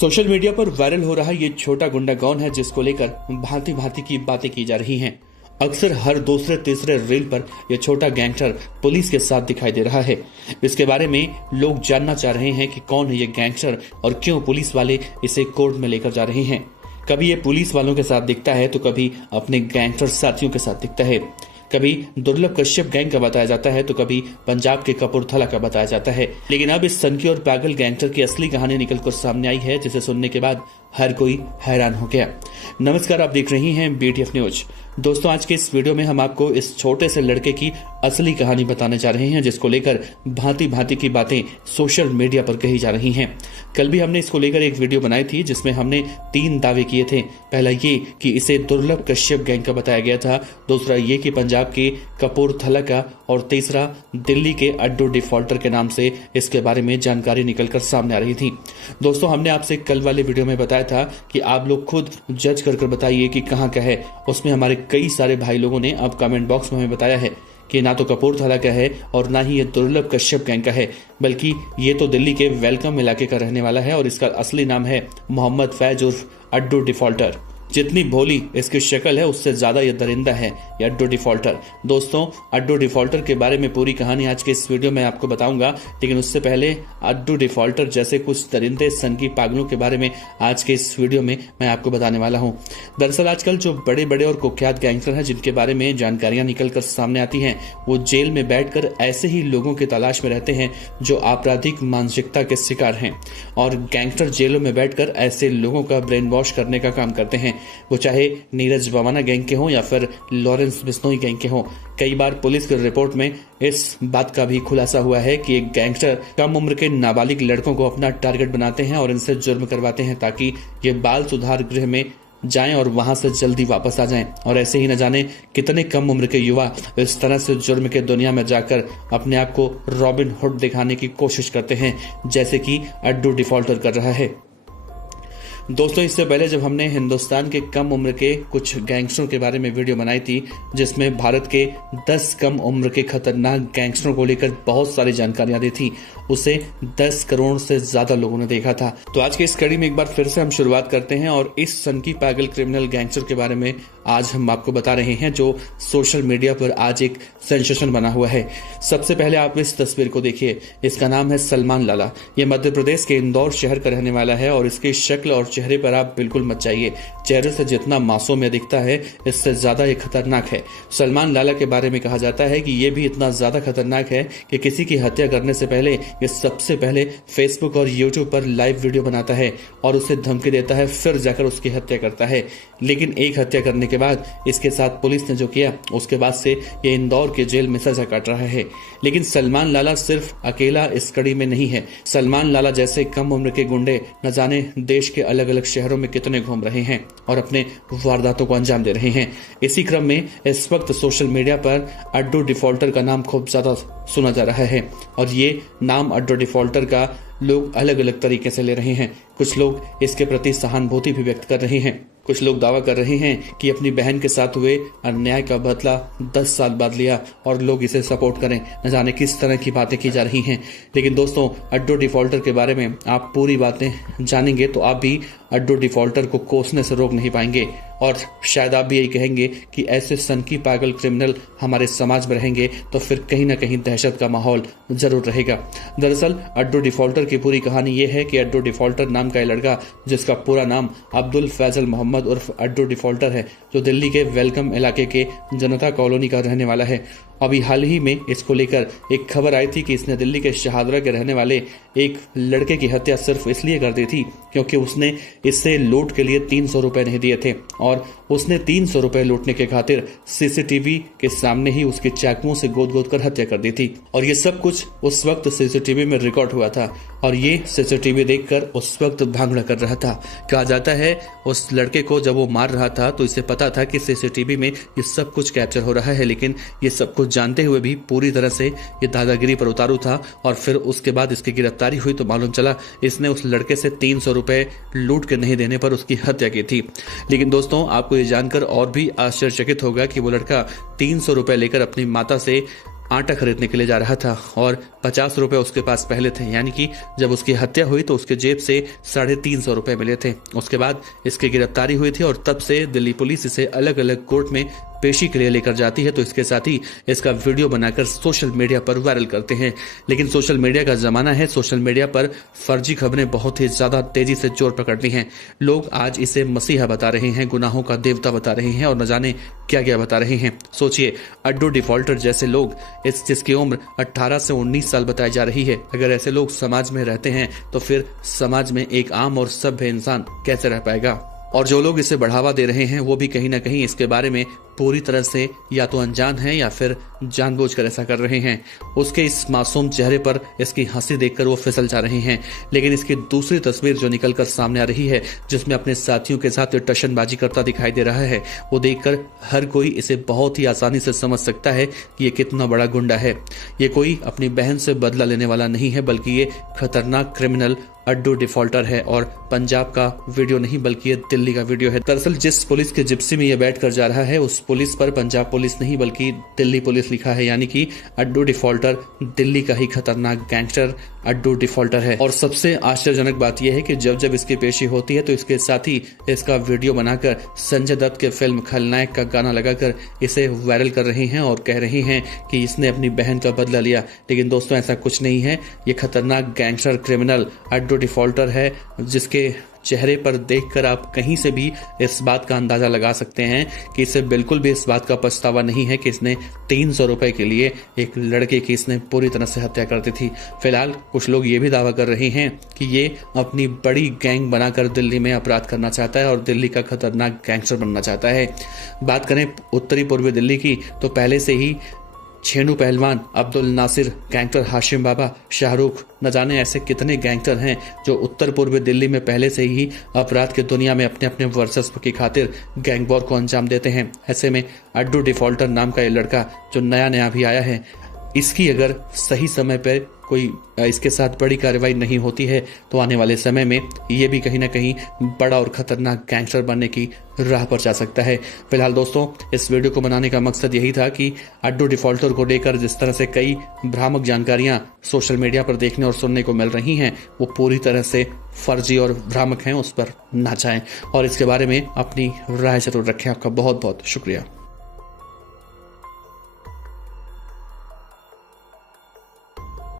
Social media पर viral हो रहा ये छोटा गुंडा कौन है, जिसको लेकर भांति भांति की बातें की जा रही हैं। अक्सर हर दूसरे तीसरे रील पर यह छोटा गैंगस्टर पुलिस के साथ दिखाई दे रहा है। इसके बारे में लोग जानना चाह रहे हैं कि कौन है ये गैंगस्टर और क्यों पुलिस वाले इसे कोर्ट में लेकर जा रहे हैं। कभी ये पुलिस वालों के साथ दिखता है तो कभी अपने गैंगस्टर साथियों के साथ दिखता है। कभी दुर्लभ कश्यप गैंग का बताया जाता है तो कभी पंजाब के कपूरथला का बताया जाता है। लेकिन अब इस सनकी और पागल गैंगस्टर की असली कहानी निकलकर सामने आई है, जिसे सुनने के बाद हर कोई हैरान हो गया। नमस्कार, आप देख रही हैं BTF न्यूज। दोस्तों, आज के इस वीडियो में हम आपको इस छोटे से लड़के की असली कहानी बताने जा रहे हैं, जिसको लेकर भांति भांति की बातें सोशल मीडिया पर कही जा रही हैं। कल भी हमने इसको लेकर एक वीडियो बनाई थी, जिसमें हमने 3 दावे किए थे। पहला ये कि इसे दुर्लभ कश्यप गैंग का बताया गया था, दूसरा ये कि पंजाब के कपूरथला का, और तीसरा दिल्ली के अड्डू डिफॉल्टर के नाम से इसके बारे में जानकारी निकलकर सामने आ रही थी। दोस्तों, हमने आपसे कल वाले वीडियो में बताया था कि आप लोग खुद जज कर बताइए कि कहां का है। उसमें हमारे कई सारे भाई लोगों ने अब कमेंट बॉक्स में हमें बताया है कि ना तो कपूरथला का है और ना ही ये दुर्लभ कश्यप गैंग का है, बल्कि ये तो दिल्ली के वेलकम इलाके का रहने वाला है और इसका असली नाम है मोहम्मद फैज उर्फ अड्डू डिफॉल्टर। जितनी भोली इसकी शक्ल है, उससे ज्यादा ये दरिंदा है ये अड्डू डिफॉल्टर। दोस्तों, अड्डू डिफॉल्टर के बारे में पूरी कहानी आज के इस वीडियो में आपको बताऊंगा, लेकिन उससे पहले अड्डू डिफॉल्टर जैसे कुछ दरिंदे सनकी पागलों के बारे में आज के इस वीडियो में मैं आपको बताने वाला हूं। दरअसल आजकल जो बड़े बड़े और कुख्यात गैंगस्टर हैं, जिनके बारे में जानकारियां निकलकर सामने आती हैं, वो जेल में बैठकर ऐसे ही लोगों की तलाश में रहते हैं जो आपराधिक मानसिकता के शिकार हैं, और गैंगस्टर जेलों में बैठकर ऐसे लोगों का ब्रेन वॉश करने का काम करते हैं, वो चाहे नीरज बवाना गैंग के हों या फिर लॉरेंस बिश्नोई गैंग के हों। कई बार पुलिस की रिपोर्ट में इस बात का भी खुलासा हुआ है कि एक गैंगस्टर कम उम्र के नाबालिग लड़कों को अपना टारगेट बनाते हैं और इनसे जुर्म करवाते हैं, ताकि ये बाल सुधार गृह में जाएं और वहां से जल्दी वापस आ जाएं। और ऐसे ही न जाने कितने कम उम्र के युवा इस तरह से जुर्म के दुनिया में जाकर अपने आप को रॉबिन हुड दिखाने की कोशिश करते हैं, जैसे कि अड्डू डिफॉल्टर कर रहा है। दोस्तों, इससे पहले जब हमने हिंदुस्तान के कम उम्र के कुछ गैंगस्टरों के बारे में वीडियो बनाई थी, जिसमें भारत के 10 कम उम्र के खतरनाक गैंगस्टरों को लेकर बहुत सारी जानकारियां दी थी, उसे 10 करोड़ से ज्यादा लोगों ने देखा था। तो आज की इस कड़ी में एक बार फिर से हम शुरुआत करते हैं और इस सनकी पागल क्रिमिनल गैंगस्टर के बारे में आज हम आपको बता रहे हैं, जो सोशल मीडिया पर आज एक सेंसेशन बना हुआ है। सबसे पहले आप इस तस्वीर को देखिए। इसका नाम है सलमान लाला। ये मध्य प्रदेश के इंदौर शहर का रहने वाला है और इसकी शक्ल और चेहरे पर आप बिल्कुल मत जाइए। चेहरे से जितना मासूम दिखता है, इससे ज्यादा ये खतरनाक है। सलमान लाला के बारे में कहा जाता है कि ये भी इतना ज्यादा खतरनाक है कि किसी की हत्या करने से पहले ये सबसे पहले फेसबुक और यूट्यूब पर लाइव वीडियो बनाता है और उसे धमकी देता है, फिर जाकर उसकी हत्या करता है। लेकिन एक हत्या करने के बाद इसके साथ पुलिस ने जो किया, उसके बाद से ये इंदौर के जेल में सजा काट रहा है। लेकिन सलमान लाला सिर्फ अकेला इस कड़ी में नहीं है। सलमान लाला जैसे कम उम्र के गुंडे न जाने देश के अलग अलग शहरों में कितने घूम रहे हैं और अपने वारदातों को अंजाम दे रहे हैं। इसी क्रम में इस वक्त सोशल मीडिया पर अड्डू डिफॉल्टर का नाम खूब ज्यादा सुना जा रहा है, और ये नाम अड्डू डिफॉल्टर का लोग अलग अलग तरीके से ले रहे हैं। कुछ लोग इसके प्रति सहानुभूति भी व्यक्त कर रहे हैं। कुछ लोग दावा कर रहे हैं कि अपनी बहन के साथ हुए अन्याय का बदला 10 साल बाद लिया और लोग इसे सपोर्ट करें। न जाने किस तरह की बातें की जा रही हैं। लेकिन दोस्तों, अड्डू डिफॉल्टर के बारे में आप पूरी बातें जानेंगे तो आप भी अड्डू डिफॉल्टर को कोसने से रोक नहीं पाएंगे, और शायद आप भी यही कहेंगे कि ऐसे सनकी पागल क्रिमिनल हमारे समाज में रहेंगे तो फिर कहीं ना कहीं दहशत का माहौल जरूर रहेगा। दरअसल अड्डू डिफॉल्टर की पूरी कहानी ये है कि अड्डू डिफॉल्टर नाम का लड़का, जिसका पूरा नाम अब्दुल फैजल मोहम्मद उर्फ अड्डू डिफॉल्टर है, जो दिल्ली के वेलकम इलाके के जनता कॉलोनी का रहने वाला है। अभी हाल ही में इसको लेकर एक खबर आई थी कि इसने दिल्ली के शहादरा के रहने वाले एक लड़के की हत्या सिर्फ इसलिए कर दी थी क्योंकि उसने इससे लूट के लिए 300 रुपए नहीं दिए थे, और उसने 300 रुपए लूटने के खातिर सीसीटीवी के सामने ही उसके चाकुओं से गोद गोद कर हत्या कर दी थी। और ये सब कुछ उस वक्त सीसीटीवी में रिकॉर्ड हुआ था, और ये सीसीटीवी देखकर उस वक्त भांगड़ा कर रहा था। कहा जाता है उस लड़के को जब वो मार रहा था तो इसे पता था कि सीसीटीवी में ये सब कुछ कैप्चर हो रहा है, लेकिन ये सब कुछ जानते हुए भी पूरी तरह से ये दादागिरी पर उतारू था। और फिर उसके बाद इसकी गिरफ्तारी हुई तो मालूम चला इसने उस लड़के से 300 रुपए लूट के नहीं देने पर उसकी हत्या की थी। लेकिन दोस्तों, आपको ये जानकर और भी आश्चर्यचकित होगा कि वो लड़का 300 रुपए लेकर अपनी माता से आटा खरीदने के लिए जा रहा था, और 50 रुपए उसके पास पहले थे, यानी कि जब उसकी हत्या हुई तो उसके जेब से 350 रुपए मिले थे। उसके बाद इसकी गिरफ्तारी हुई थी और तब से दिल्ली पुलिस इसे अलग अलग कोर्ट में पेशी के लिए लेकर जाती है। तो इसके साथ ही इसका वीडियो बनाकर सोशल मीडिया पर वायरल करते हैं। लेकिन सोशल मीडिया का जमाना है, सोशल मीडिया पर फर्जी खबरें बहुत ही ज्यादा तेजी से जोर पकड़ती हैं। लोग आज इसे मसीहा बता रहे हैं, गुनाहों का देवता बता रहे हैं और न जाने क्या क्या बता रहे हैं। सोचिए, अड्डू डिफॉल्टर जैसे लोग, जिसकी उम्र 18 से 19 साल बताई जा रही है, अगर ऐसे लोग समाज में रहते हैं तो फिर समाज में एक आम और सभ्य इंसान कैसे रह पाएगा। और जो लोग इसे बढ़ावा दे रहे हैं वो भी कहीं ना कहीं इसके बारे में पूरी तरह से या तो अनजान हैं या फिर जानबूझकर ऐसा कर रहे हैं। उसके इस मासूम चेहरे पर इसकी हंसी देखकर वो फिसल जा रहे हैं। लेकिन इसकी दूसरी तस्वीर जो निकलकर सामने आ रही है, जिसमें अपने साथियों के साथ टशनबाजी करता दिखाई दे रहा है, वो देखकर हर कोई इसे बहुत ही आसानी से समझ सकता है कि ये कितना बड़ा गुंडा है। ये कोई अपनी बहन से बदला लेने वाला नहीं है, बल्कि ये खतरनाक क्रिमिनल अड्डू डिफॉल्टर है। और पंजाब का वीडियो नहीं बल्कि ये दिल्ली का वीडियो है। दरअसल जिस पुलिस के जिप्सी में ये बैठ कर जा रहा है उस पुलिस पर पंजाब पुलिस नहीं बल्कि दिल्ली पुलिस लिखा है, यानी कि अड्डू डिफॉल्टर दिल्ली का ही खतरनाक गैंगस्टर अड्डू डिफॉल्टर है। और सबसे आश्चर्यजनक बात यह है कि जब जब इसकी पेशी होती है तो इसके साथ ही इसका वीडियो बनाकर संजय दत्त के फिल्म खलनायक का गाना लगाकर इसे वायरल कर रहे हैं और कह रहे हैं कि इसने अपनी बहन का बदला लिया। लेकिन दोस्तों, ऐसा कुछ नहीं है। ये खतरनाक गैंगस्टर क्रिमिनल अड्डू डिफॉल्टर है, जिसके चेहरे पर देखकर आप कहीं से भी इस बात का अंदाजा लगा सकते हैं कि इसे बिल्कुल भी इस बात का पछतावा नहीं है कि इसने 300 रुपए के लिए एक लड़के की इसने पूरी तरह से हत्या कर दी थी। फिलहाल कुछ लोग ये भी दावा कर रहे हैं कि ये अपनी बड़ी गैंग बनाकर दिल्ली में अपराध करना चाहता है और दिल्ली का खतरनाक गैंगस्टर बनना चाहता है। बात करें उत्तरी पूर्वी दिल्ली की तो पहले से ही छेनू पहलवान, अब्दुल नासिर, गैंगस्टर हाशिम बाबा, शाहरुख, न जाने ऐसे कितने गैंगस्टर हैं जो उत्तर पूर्वी दिल्ली में पहले से ही अपराध की दुनिया में अपने अपने वर्चस्व की खातिर गैंग वॉर को अंजाम देते हैं। ऐसे में अड्डू डिफॉल्टर नाम का ये लड़का जो नया नया भी आया है, इसकी अगर सही समय पर कोई इसके साथ बड़ी कार्रवाई नहीं होती है तो आने वाले समय में ये भी कहीं ना कहीं बड़ा और खतरनाक गैंगस्टर बनने की राह पर जा सकता है। फिलहाल दोस्तों, इस वीडियो को बनाने का मकसद यही था कि अड्डू डिफॉल्टर को लेकर जिस तरह से कई भ्रामक जानकारियां सोशल मीडिया पर देखने और सुनने को मिल रही हैं, वो पूरी तरह से फर्जी और भ्रामक हैं, उस पर ना जाएं और इसके बारे में अपनी राय जरूर रखें। आपका बहुत बहुत शुक्रिया।